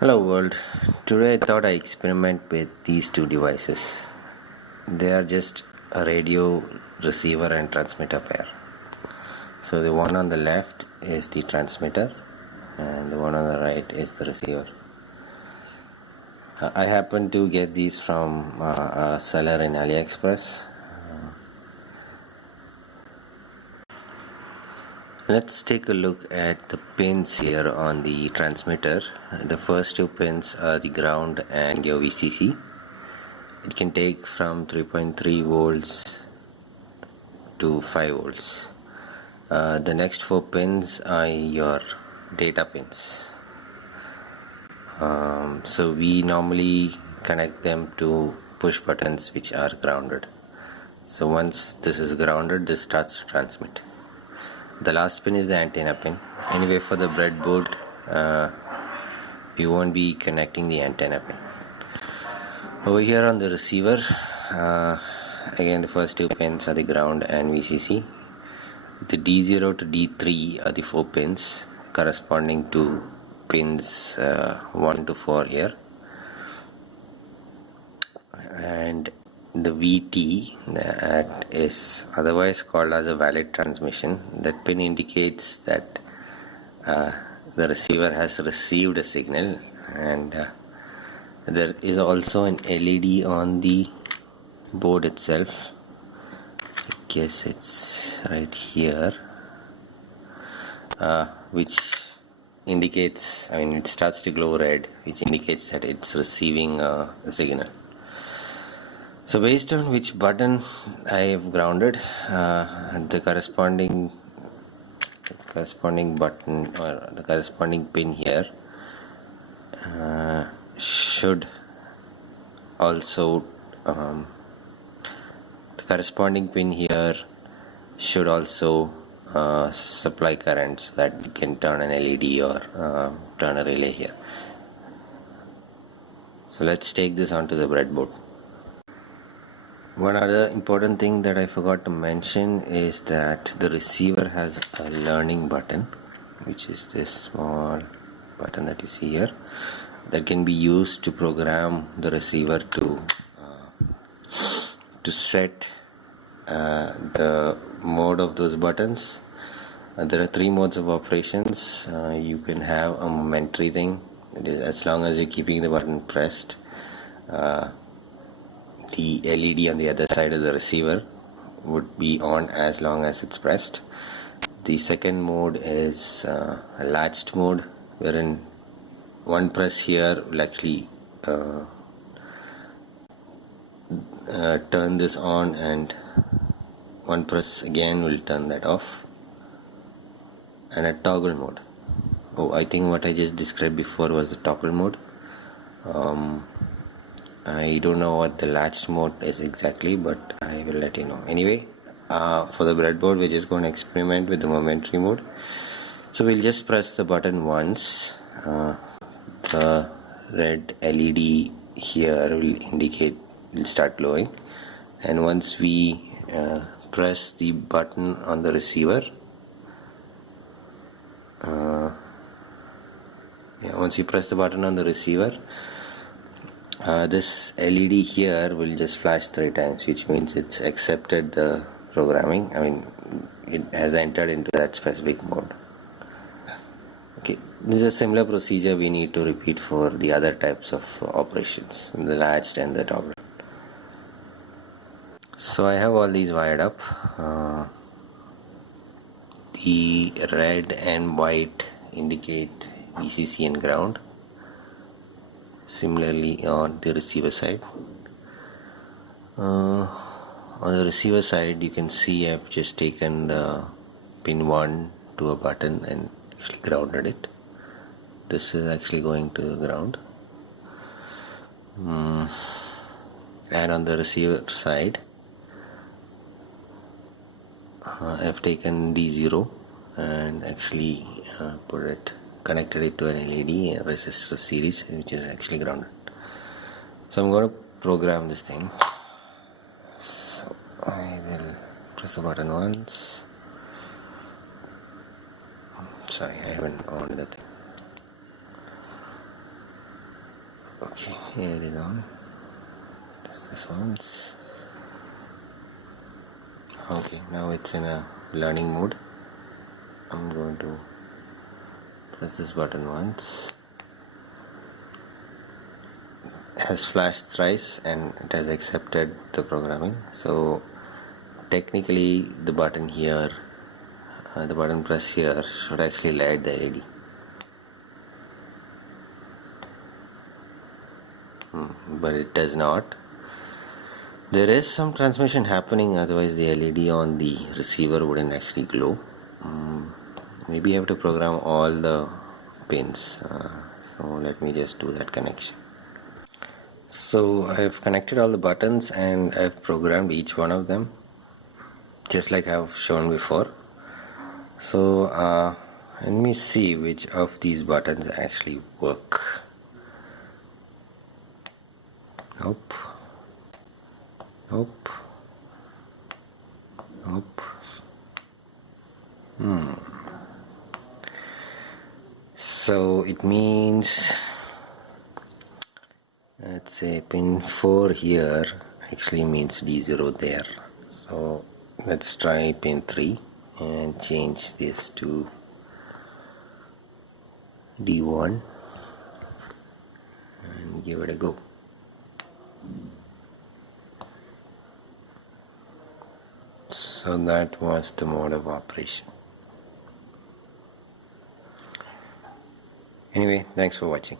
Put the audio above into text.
Hello world. Today I thought I experiment with these two devices. They are just a radio receiver and transmitter pair. So the one on the left is the transmitter and the one on the right is the receiver. I happen to get these from a seller in AliExpress. Let's take a look at the pins here on the transmitter. The first two pins are the ground and your VCC. It can take from 3.3 volts to 5 volts. The next 4 pins are your data pins. So we normally connect them to push buttons which are grounded. So once this is grounded, this starts to transmit. The last pin is the antenna pin. Anyway, for the breadboard, we won't be connecting the antenna pin. Over here on the receiver, again the first 2 pins are the ground and VCC. The D0 to D3 are the 4 pins corresponding to pins 1 to 4 here. And the VT, that is otherwise called as a valid transmission. That pin indicates that the receiver has received a signal, and there is also an LED on the board itself. I guess it's right here, which indicates, it starts to glow red, which indicates that it's receiving a signal. So based on which button I have grounded, the corresponding button or the corresponding pin here should also supply current so that we can turn an LED or turn a relay here. So let's take this onto the breadboard. One other important thing that I forgot to mention is that the receiver has a learning button, which is this small button that you see here, that can be used to program the receiver to set the mode of those buttons. There are 3 modes of operations. You can have a momentary thing, it is as long as you're keeping the button pressed. The LED on the other side of the receiver would be on as long as it's pressed. The second mode is a latched mode, wherein one press here will actually turn this on, and one press again will turn that off. And a toggle mode. I think what I just described before was the toggle mode. I don't know what the latched mode is exactly, but I will let you know. Anyway, for the breadboard, we're just going to experiment with the momentary mode. So we'll just press the button once. The red LED here will start glowing, and once we press the button on the receiver, once you press the button on the receiver, this LED here will just flash 3 times, which means it's accepted the programming. It has entered into that specific mode. Okay, this is a similar procedure we need to repeat for the other types of operations, the latched and the toggle. So I have all these wired up. The red and white indicate VCC and ground. Similarly on the receiver side. On the receiver side, you can see I've just taken the pin 1 to a button and actually grounded it. This is actually going to the ground. And on the receiver side, I've taken D0 and actually connected it to an LED resistor series, which is actually grounded. So I'm going to program this thing. So I will press the button once. Sorry, I haven't on the thing. Okay, here it is on. Just this once. Okay, now it's in a learning mode. I'm going to press this button once. It has flashed thrice and it has accepted the programming. So technically the button here, the button press here should actually light the LED. But it does not. There is some transmission happening, otherwise the LED on the receiver wouldn't actually glow. Maybe I have to program all the pins. So let me just do that connection. So I have connected all the buttons and I've programmed each one of them just like I've shown before. So let me see which of these buttons actually work. Nope. Nope. Nope. So it means, let's say pin 4 here actually means D0 there. So let's try pin 3 and change this to D1 and give it a go. So that was the mode of operation. Anyway, thanks for watching.